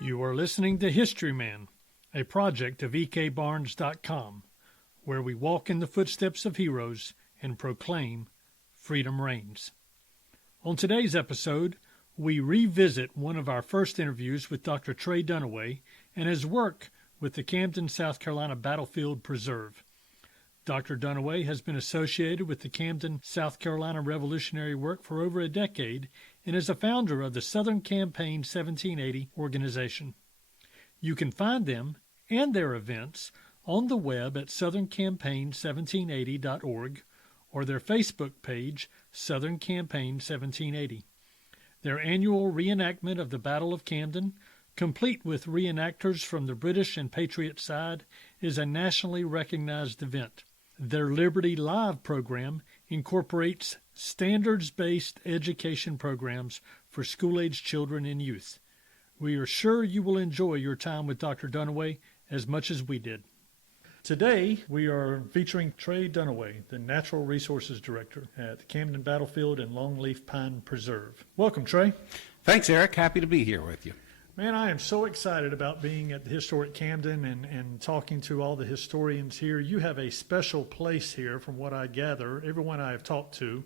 You are listening to History Man, a project of ekbarnes.com, where we walk in the footsteps of heroes and proclaim freedom reigns. On today's episode, we revisit one of our first interviews with Dr. Trey Dunaway and his work with the Camden, South Carolina Battlefield Preserve. Dr. Dunaway has been associated with the Camden, South Carolina Revolutionary Work for over a decade and is a founder of the Southern Campaign 1780 organization. You can find them and their events on the web at southerncampaign1780.org or their Facebook page, Southern Campaign 1780. Their annual reenactment of the Battle of Camden, complete with reenactors from the British and Patriot side, is a nationally recognized event. Their Liberty Live program incorporates standards-based education programs for school-age children and youth. We are sure you will enjoy your time with Dr. Dunaway as much as we did. Today, we are featuring Trey Dunaway, the Natural Resources Director at the Camden Battlefield and Longleaf Pine Preserve. Welcome, Trey. Thanks, Eric. Happy to be here with you. Man, I am so excited about being at the historic Camden and talking to all the historians here. You have a special place here, from what I gather. Everyone I have talked to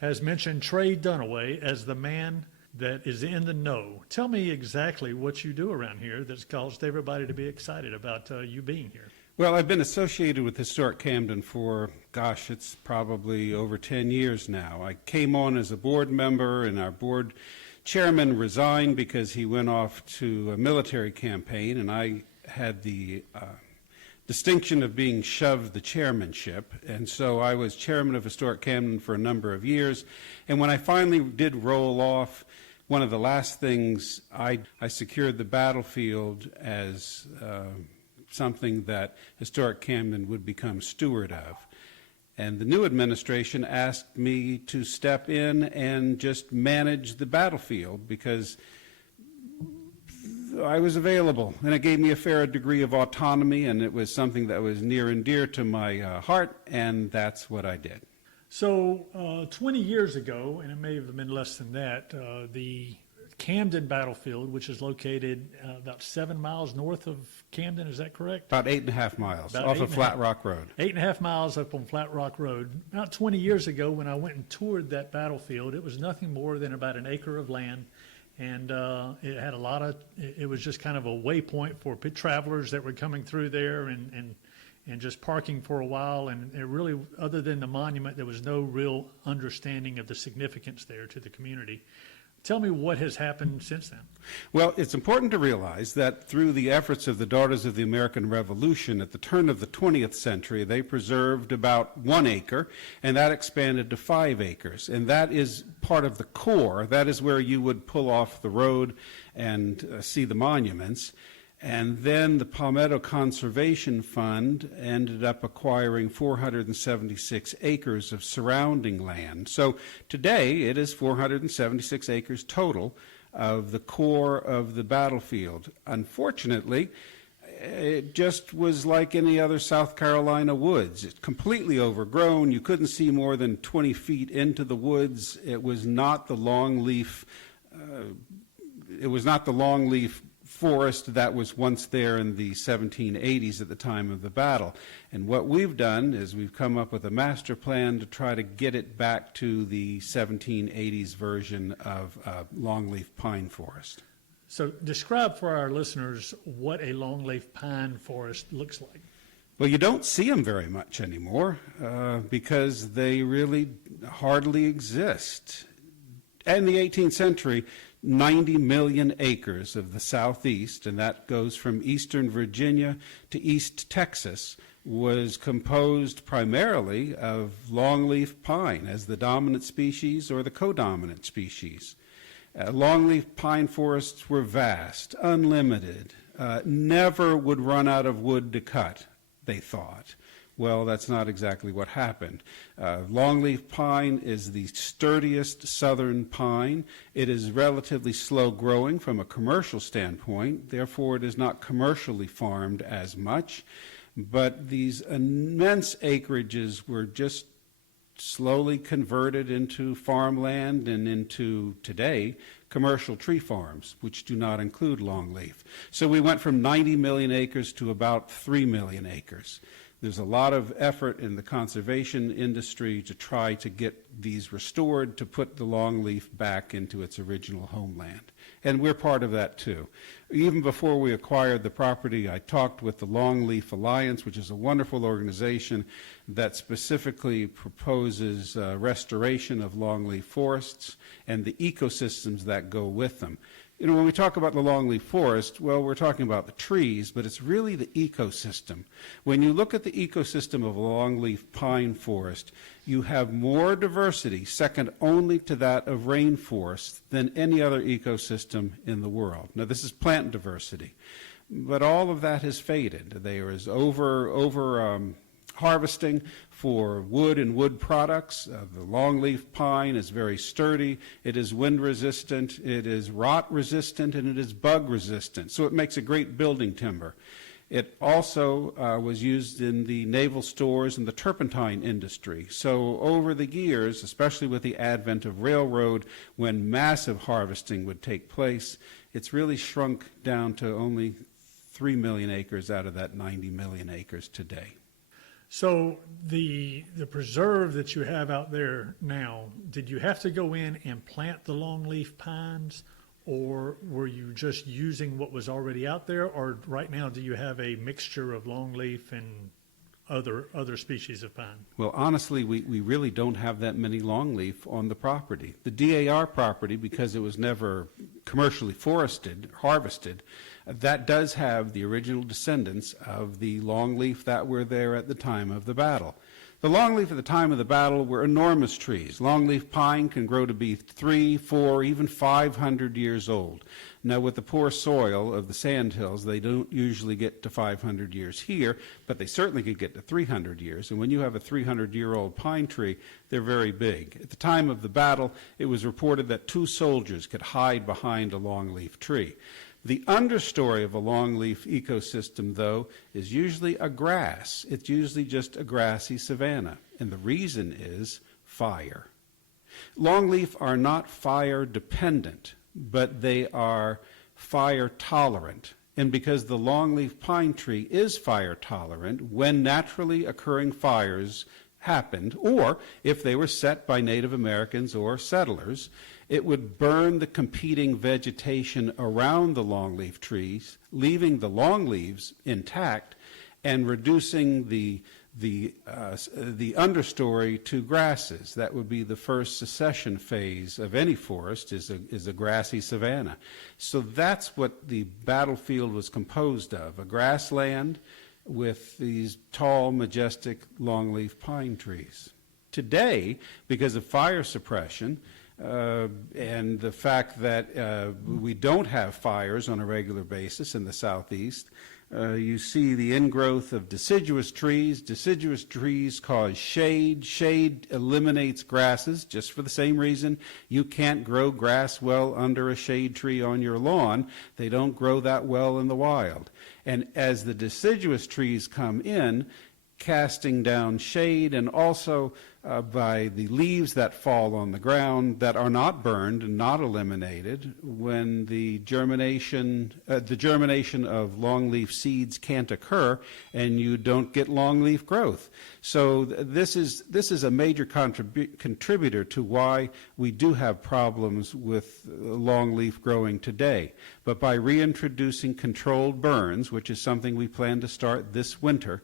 has mentioned Trey Dunaway as the man that is in the know. Tell me exactly what you do around here that's caused everybody to be excited about you being here. Well, I've been associated with Historic Camden for, it's probably over 10 years now. I came on as a board member, and our board chairman resigned because he went off to a military campaign, and I had the distinction of being shoved the chairmanship, and so I was chairman of Historic Camden for a number of years. And when I finally did roll off, one of the last things I secured the battlefield as something that Historic Camden would become steward of. And the new administration asked me to step in and just manage the battlefield because I was available, and it gave me a fair degree of autonomy, and it was something that was near and dear to my heart, and that's what I did. So 20 years ago, and it may have been less than that, the Camden Battlefield, which is located about 7 miles north of Camden, is that correct? About 8.5 miles off of Flat Rock Road. 8.5 miles up on Flat Rock Road. About 20 years ago, when I went and toured that battlefield, it was nothing more than about an acre of land, and it had it was just kind of a waypoint for travelers that were coming through there and just parking for a while, and it really, other than the monument, there was no real understanding of the significance there to the community. Tell me what has happened since then. Well, it's important to realize that through the efforts of the Daughters of the American Revolution at the turn of the 20th century, they preserved about 1 acre, and that expanded to 5 acres. And that is part of the core. That is where you would pull off the road and see the monuments. And then the Palmetto Conservation Fund ended up acquiring 476 acres of surrounding land. So today it is 476 acres total of the core of the battlefield. Unfortunately, it just was like any other South Carolina woods. It's completely overgrown. You couldn't see more than 20 feet into the woods. It was not the longleaf forest that was once there in the 1780s at the time of the battle. And what we've done is we've come up with a master plan to try to get it back to the 1780s version of longleaf pine forest. So describe for our listeners what a longleaf pine forest looks like. Well, you don't see them very much anymore because they really hardly exist. In the 18th century, 90 million acres of the southeast, and that goes from eastern Virginia to East Texas, was composed primarily of longleaf pine as the dominant species or the codominant species. Longleaf pine forests were vast, unlimited, never would run out of wood to cut, they thought. Well, that's not exactly what happened. Longleaf pine is the sturdiest southern pine. It is relatively slow growing from a commercial standpoint, therefore it is not commercially farmed as much. But these immense acreages were just slowly converted into farmland and into, today, commercial tree farms, which do not include longleaf. So we went from 90 million acres to about 3 million acres. There's a lot of effort in the conservation industry to try to get these restored, to put the longleaf back into its original homeland. And we're part of that too. Even before we acquired the property, I talked with the Longleaf Alliance, which is a wonderful organization that specifically proposes restoration of longleaf forests and the ecosystems that go with them. You know, when we talk about the longleaf forest, well, we're talking about the trees, but it's really the ecosystem. When you look at the ecosystem of a longleaf pine forest, you have more diversity, second only to that of rainforests, than any other ecosystem in the world. Now, this is plant diversity, but all of that has faded. There is harvesting for wood and wood products. The longleaf pine is very sturdy, it is wind resistant, it is rot resistant, and it is bug resistant. So it makes a great building timber. It also was used in the naval stores and the turpentine industry. So over the years, especially with the advent of railroad, when massive harvesting would take place, it's really shrunk down to only 3 million acres out of that 90 million acres today. So the preserve that you have out there now, did you have to go in and plant the longleaf pines, or were you just using what was already out there, or right now do you have a mixture of longleaf and other species of pine? Well, honestly, we really don't have that many longleaf on the property. The DAR property, because it was never commercially harvested, that does have the original descendants of the longleaf that were there at the time of the battle. The longleaf at the time of the battle were enormous trees. Longleaf pine can grow to be 300, 400, even 500 years old. Now, with the poor soil of the sandhills, they don't usually get to 500 years here, but they certainly could get to 300 years. And when you have a 300-year-old pine tree, they're very big. At the time of the battle, it was reported that 2 soldiers could hide behind a longleaf tree. The understory of a longleaf ecosystem, though, is usually a grass. It's usually just a grassy savanna, and the reason is fire. Longleaf are not fire dependent, but they are fire tolerant. And because the longleaf pine tree is fire tolerant, when naturally occurring fires happened, or if they were set by Native Americans or settlers, it would burn the competing vegetation around the longleaf trees, leaving the long leaves intact and reducing the understory to grasses. That would be the first secession phase of any forest, is a grassy savanna. So that's what the battlefield was composed of, a grassland with these tall, majestic longleaf pine trees. Today, because of fire suppression, and the fact that we don't have fires on a regular basis in the southeast, you see the ingrowth of deciduous trees. Deciduous trees cause shade. Shade eliminates grasses, just for the same reason you can't grow grass well under a shade tree on your lawn. They don't grow that well in the wild. And as the deciduous trees come in, casting down shade, and also by the leaves that fall on the ground that are not burned and not eliminated, when the germination of longleaf seeds can't occur, and you don't get longleaf growth. So this is a major contributor to why we do have problems with longleaf growing today. But by reintroducing controlled burns, which is something we plan to start this winter,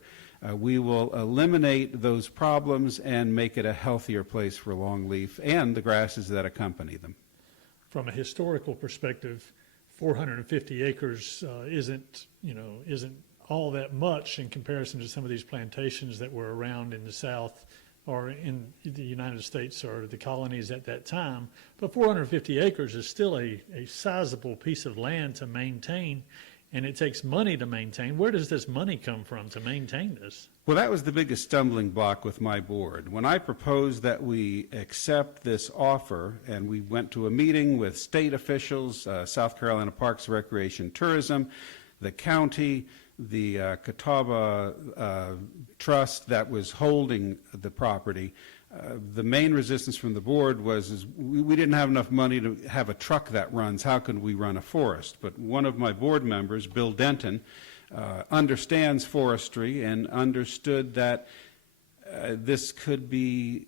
we will eliminate those problems and make it a healthier place for longleaf and the grasses that accompany them. From a historical perspective, 450 acres isn't all that much in comparison to some of these plantations that were around in the South or in the United States or the colonies at that time. But 450 acres is still a sizable piece of land to maintain, and it takes money to maintain. Where does this money come from to maintain this? Well, that was the biggest stumbling block with my board. When I proposed that we accept this offer, and we went to a meeting with state officials, South Carolina Parks, Recreation, Tourism, the county, the Catawba Trust that was holding the property, The main resistance from the board was we didn't have enough money to have a truck that runs. How can we run a forest? But one of my board members, Bill Denton, understands forestry and understood that this could be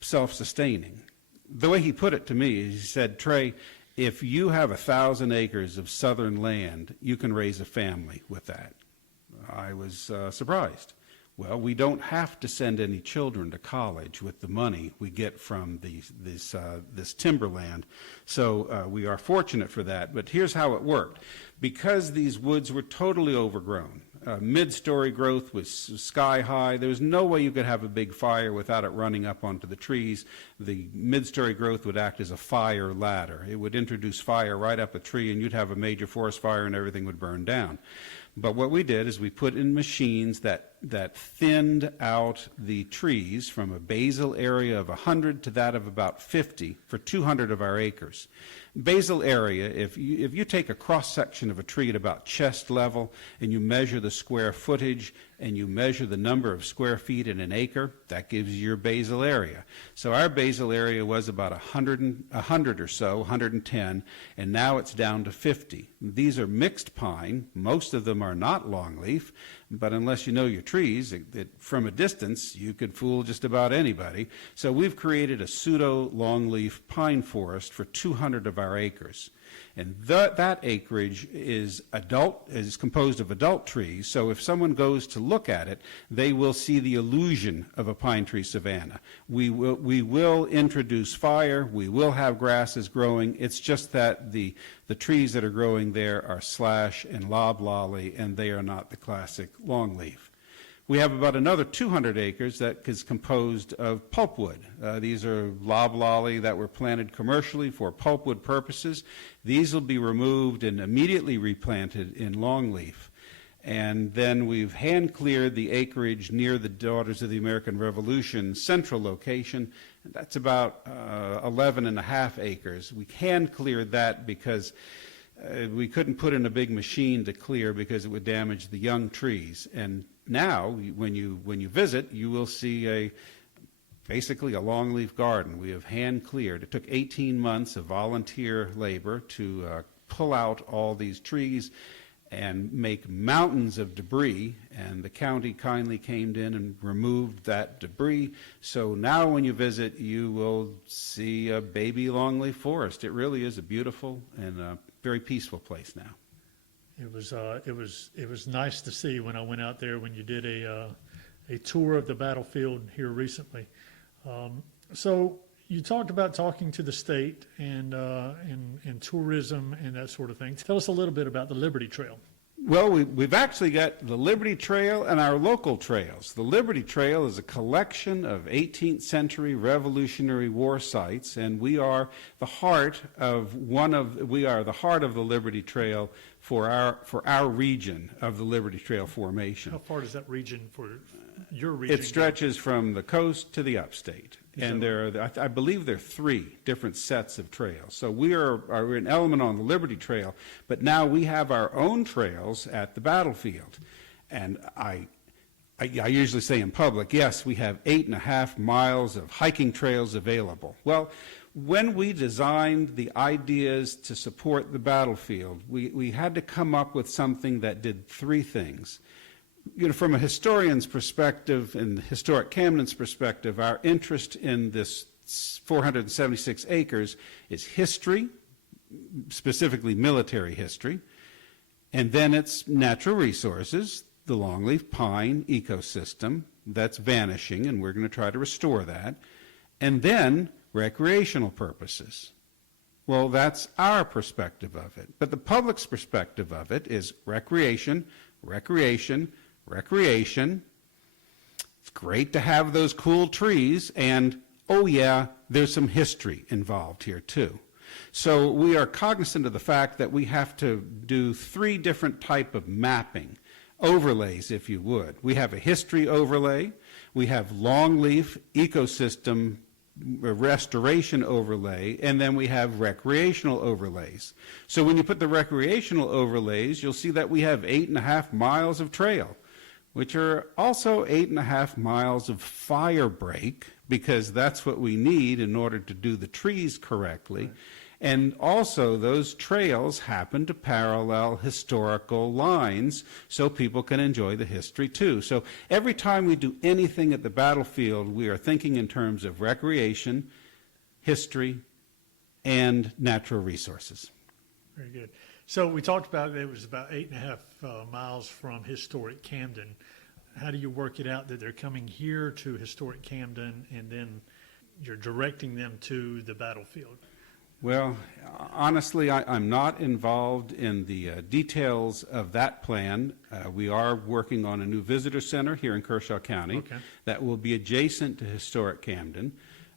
self-sustaining. The way he put it to me, he said, Trey, if you have 1,000 acres of southern land, you can raise a family with that. I was surprised. Well, we don't have to send any children to college with the money we get from this timberland. So we are fortunate for that. But here's how it worked. Because these woods were totally overgrown, mid-story growth was sky high. There was no way you could have a big fire without it running up onto the trees. The mid-story growth would act as a fire ladder. It would introduce fire right up a tree, and you'd have a major forest fire, and everything would burn down. But what we did is we put in machines that thinned out the trees from a basal area of 100 to that of about 50 for 200 of our acres. Basal area, if you take a cross-section of a tree at about chest level and you measure the square footage and you measure the number of square feet in an acre, that gives you your basal area. So our basal area was about 100 or so, 110, and now it's down to 50. These are mixed pine. Most of them are not longleaf, but unless you know your trees, from a distance, you could fool just about anybody. So we've created a pseudo-longleaf pine forest for 200 of our acres. And that acreage is composed of adult trees, so if someone goes to look at it, they will see the illusion of a pine tree savanna. We will introduce fire, we will have grasses growing. It's just that the trees that are growing there are slash and loblolly, and they are not the classic longleaf. We have about another 200 acres that is composed of pulpwood. These are loblolly that were planted commercially for pulpwood purposes. These will be removed and immediately replanted in longleaf. And then we've hand cleared the acreage near the Daughters of the American Revolution central location. That's about 11.5 acres. We hand cleared that because we couldn't put in a big machine to clear because it would damage the young trees. And now, when you visit, you will see basically a longleaf garden. We have hand cleared. It took 18 months of volunteer labor to pull out all these trees and make mountains of debris, and the county kindly came in and removed that debris. So now when you visit, you will see a baby longleaf forest. It really is a beautiful and very peaceful place now. It was nice to see when I went out there when you did a tour of the battlefield here recently. So you talked about talking to the state and tourism and that sort of thing. Tell us a little bit about the Liberty Trail. Well, we've actually got the Liberty Trail and our local trails. The Liberty Trail is a collection of 18th century Revolutionary War sites, and we are the heart of the Liberty Trail for our region of the Liberty Trail formation. How far does that region for your region? It stretches from the coast to the upstate. And I believe there are 3 different sets of trails. So we're an element on the Liberty Trail, but now we have our own trails at the battlefield. And I usually say in public, yes, we have 8.5 miles of hiking trails available. Well, when we designed the ideas to support the battlefield, we had to come up with something that did 3 things. From a historian's perspective and historic Camden's perspective, our interest in this 476 acres is history, specifically military history, and then it's natural resources, the longleaf pine ecosystem that's vanishing, and we're going to try to restore that, and then recreational purposes. Well, that's our perspective of it. But the public's perspective of it is recreation, recreation, recreation. It's great to have those cool trees, and oh yeah, there's some history involved here too. So we are cognizant of the fact that we have to do 3 different type of mapping, overlays if you would. We have a history overlay, we have longleaf ecosystem restoration overlay, and then we have recreational overlays. So when you put the recreational overlays, you'll see that we have 8.5 miles of trail. which are also 8.5 miles of fire break, because that's what we need in order to do the trees correctly. Right. And also, those trails happen to parallel historical lines so people can enjoy the history too. So every time we do anything at the battlefield, we are thinking in terms of recreation, history, and natural resources. Very good. So we talked about it was about 8.5 miles from historic Camden. How do you work it out that they're coming here to historic Camden and then you're directing them to the battlefield? Well, honestly, I'm not involved in the details of that plan. We are working on a new visitor center here in Kershaw County that will be adjacent to historic Camden.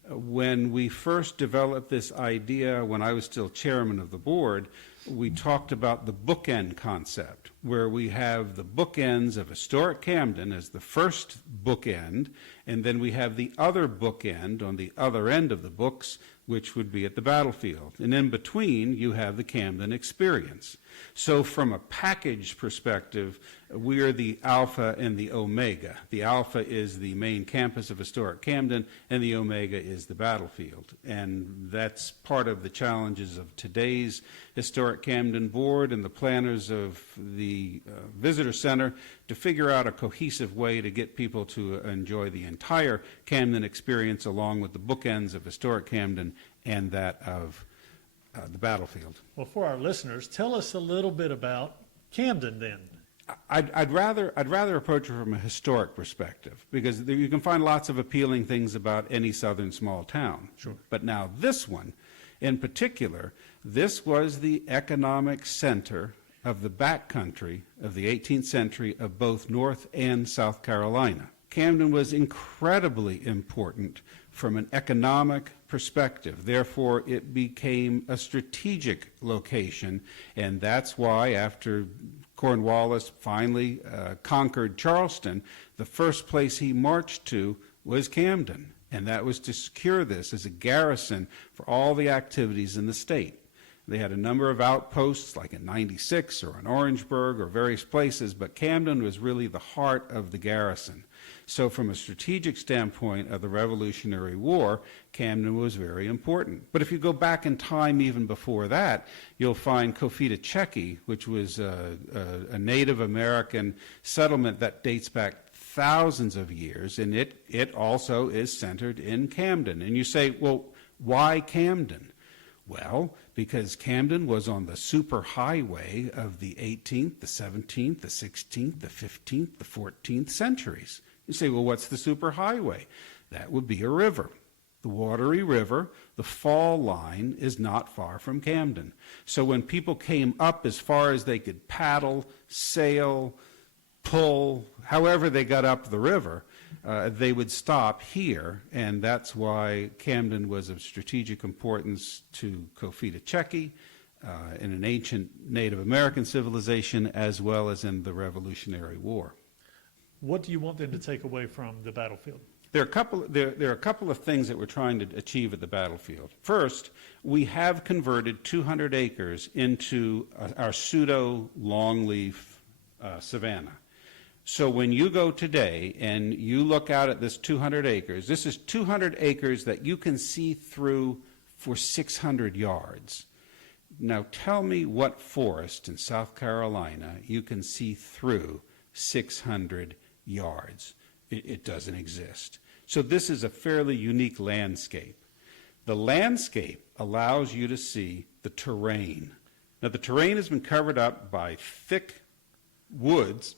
When we first developed this idea, when I was still chairman of the board, we talked about the bookend concept, where we have the bookends of historic Camden as the first bookend, and then we have the other bookend on the other end of the books, which would be at the battlefield. And in between, you have the Camden experience. So from a package perspective, we are the alpha and the omega. The alpha is the main campus of historic Camden, and the omega is the battlefield. And that's part of the challenges of today's historic Camden board and the planners of the visitor center to figure out a cohesive way to get people to enjoy the entire Camden experience along with the bookends of historic Camden and that of the battlefield. Well, for our listeners, tell us a little bit about Camden then. I'd rather approach it from a historic perspective, because you can find lots of appealing things about any southern small town. Sure. But now this one, in particular, this was the economic center of the backcountry of the 18th century of both North and South Carolina. Camden was incredibly important from an economic perspective. Therefore, it became a strategic location, and that's why after Cornwallis finally conquered Charleston, the first place he marched to was Camden, and that was to secure this as a garrison for all the activities in the state. They had a number of outposts, like at 96 or in Orangeburg or various places, but Camden was really the heart of the garrison. So from a strategic standpoint of the Revolutionary War, Camden was very important. But if you go back in time even before that, you'll find Cofita-Checchi, which was a Native American settlement that dates back thousands of years, and it also is centered in Camden. And you say, well, why Camden? Well, because Camden was on the superhighway of the 18th, the 17th, the 16th, the 15th, the 14th centuries. You say, well, what's the superhighway? That would be a river. The Watery River, the fall line, is not far from Camden. So when people came up as far as they could paddle, sail, pull, however they got up the river, they would stop here, and that's why Camden was of strategic importance to Cofita-Checchi in an ancient Native American civilization, as well as in the Revolutionary War. What do you want them to take away from the battlefield? There are a couple of things that we're trying to achieve at the battlefield. First, we have converted 200 acres into our pseudo-longleaf savanna. So when you go today and you look out at this 200 acres, this is 200 acres that you can see through for 600 yards. Now tell me what forest in South Carolina you can see through 600 yards. It doesn't exist. So this is a fairly unique landscape. The landscape allows you to see the terrain. Now the terrain has been covered up by thick woods,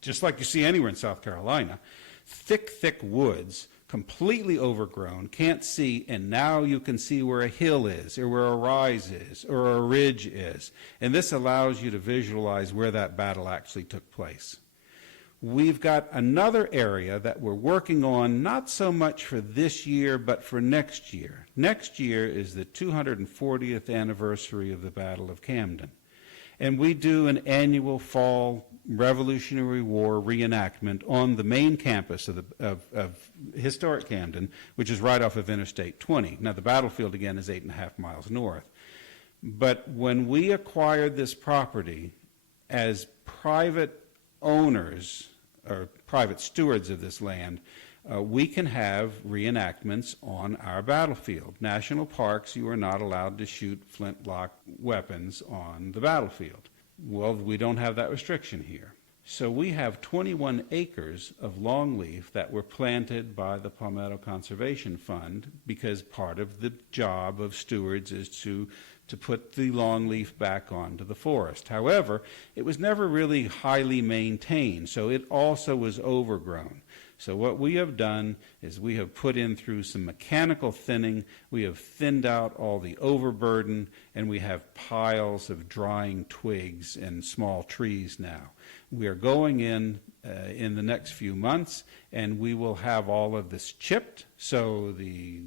just like you see anywhere in South Carolina. Thick woods, completely overgrown, can't see, and now you can see where a hill is, or where a rise is, or a ridge is. And this allows you to visualize where that battle actually took place. We've got another area that we're working on, not so much for this year, but for next year. Next year is the 240th anniversary of the Battle of Camden. And we do an annual fall Revolutionary War reenactment on the main campus of historic Camden, which is right off of Interstate 20. Now, the battlefield, again, is 8.5 miles north. But when we acquired this property as private owners or private stewards of this land, we can have reenactments on our battlefield. National parks, you are not allowed to shoot flintlock weapons on the battlefield. Well, we don't have that restriction here. So we have 21 acres of longleaf that were planted by the Palmetto Conservation Fund, because part of the job of stewards is to put the longleaf back onto the forest. However, it was never really highly maintained, so it also was overgrown. So what we have done is we have put in through some mechanical thinning, we have thinned out all the overburden, and we have piles of drying twigs and small trees now. We are going in the next few months, and we will have all of this chipped, so the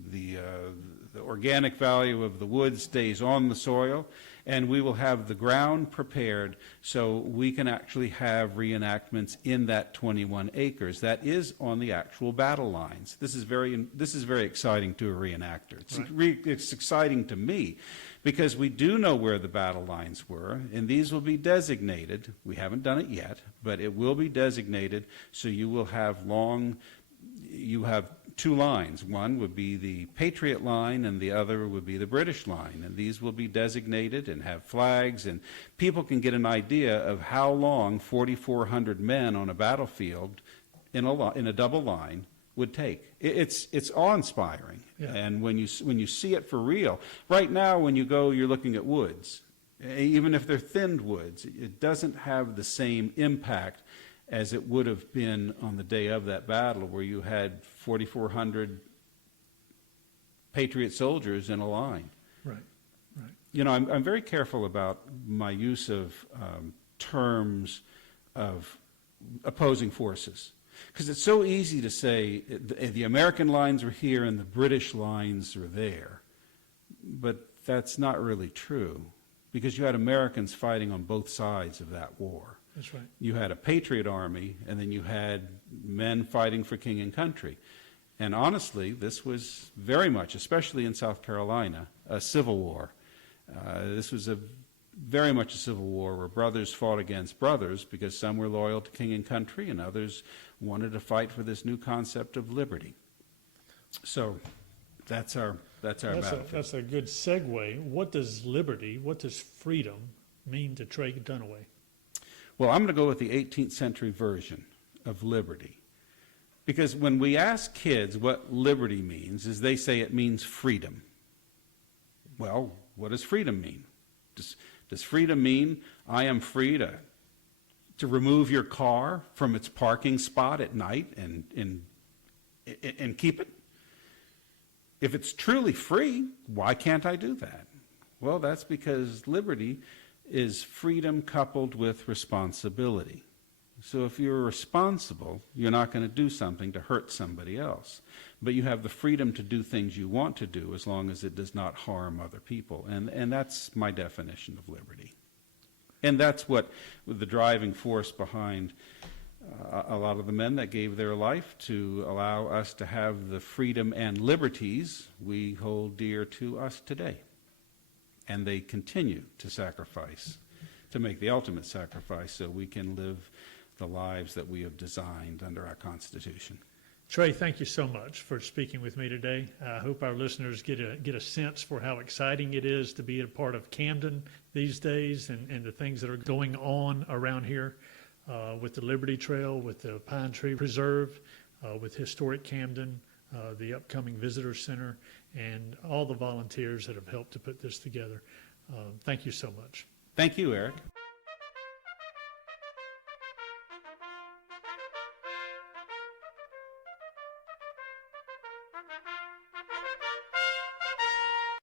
organic value of the wood stays on the soil, and we will have the ground prepared so we can actually have reenactments in that 21 acres. That is on the actual battle lines. This is very exciting to a reenactor. It's exciting to me, because we do know where the battle lines were, and these will be designated. We haven't done it yet, but it will be designated, so you will have two lines. One would be the Patriot line, and the other would be the British line. And these will be designated and have flags, and people can get an idea of how long 4,400 men on a battlefield in a double line would take. It's awe-inspiring. Yeah. And when you see it for real, right now when you go, you're looking at woods. Even if they're thinned woods, it doesn't have the same impact as it would have been on the day of that battle, where you had 4,400 Patriot soldiers in a line. Right, right. You know, I'm very careful about my use of terms of opposing forces, because it's so easy to say the American lines were here and the British lines were there, but that's not really true, because you had Americans fighting on both sides of that war. That's right. You had a patriot army, and then you had men fighting for king and country. And honestly, this was very much, especially in South Carolina, a civil war. This was very much a civil war where brothers fought against brothers, because some were loyal to king and country and others wanted to fight for this new concept of liberty. So that's our battlefield. That's a good segue. What does liberty, what does freedom mean to Trey Dunaway? Well, I'm going to go with the 18th century version of liberty. Because when we ask kids what liberty means, is they say it means freedom. Well, what does freedom mean? Does freedom mean I am free to remove your car from its parking spot at night and keep it? If it's truly free, why can't I do that? Well, that's because liberty is freedom coupled with responsibility. So if you're responsible, you're not going to do something to hurt somebody else. But you have the freedom to do things you want to do as long as it does not harm other people. And that's my definition of liberty. And that's what the driving force behind a lot of the men that gave their life to allow us to have the freedom and liberties we hold dear to us today. And they continue to sacrifice, to make the ultimate sacrifice so we can live the lives that we have designed under our Constitution. Trey, thank you so much for speaking with me today. I hope our listeners get a sense for how exciting it is to be a part of Camden these days, and the things that are going on around here with the Liberty Trail, with the Pine Tree Preserve, with Historic Camden, the upcoming Visitor Center, and all the volunteers that have helped to put this together. Thank you so much. Thank you, Eric.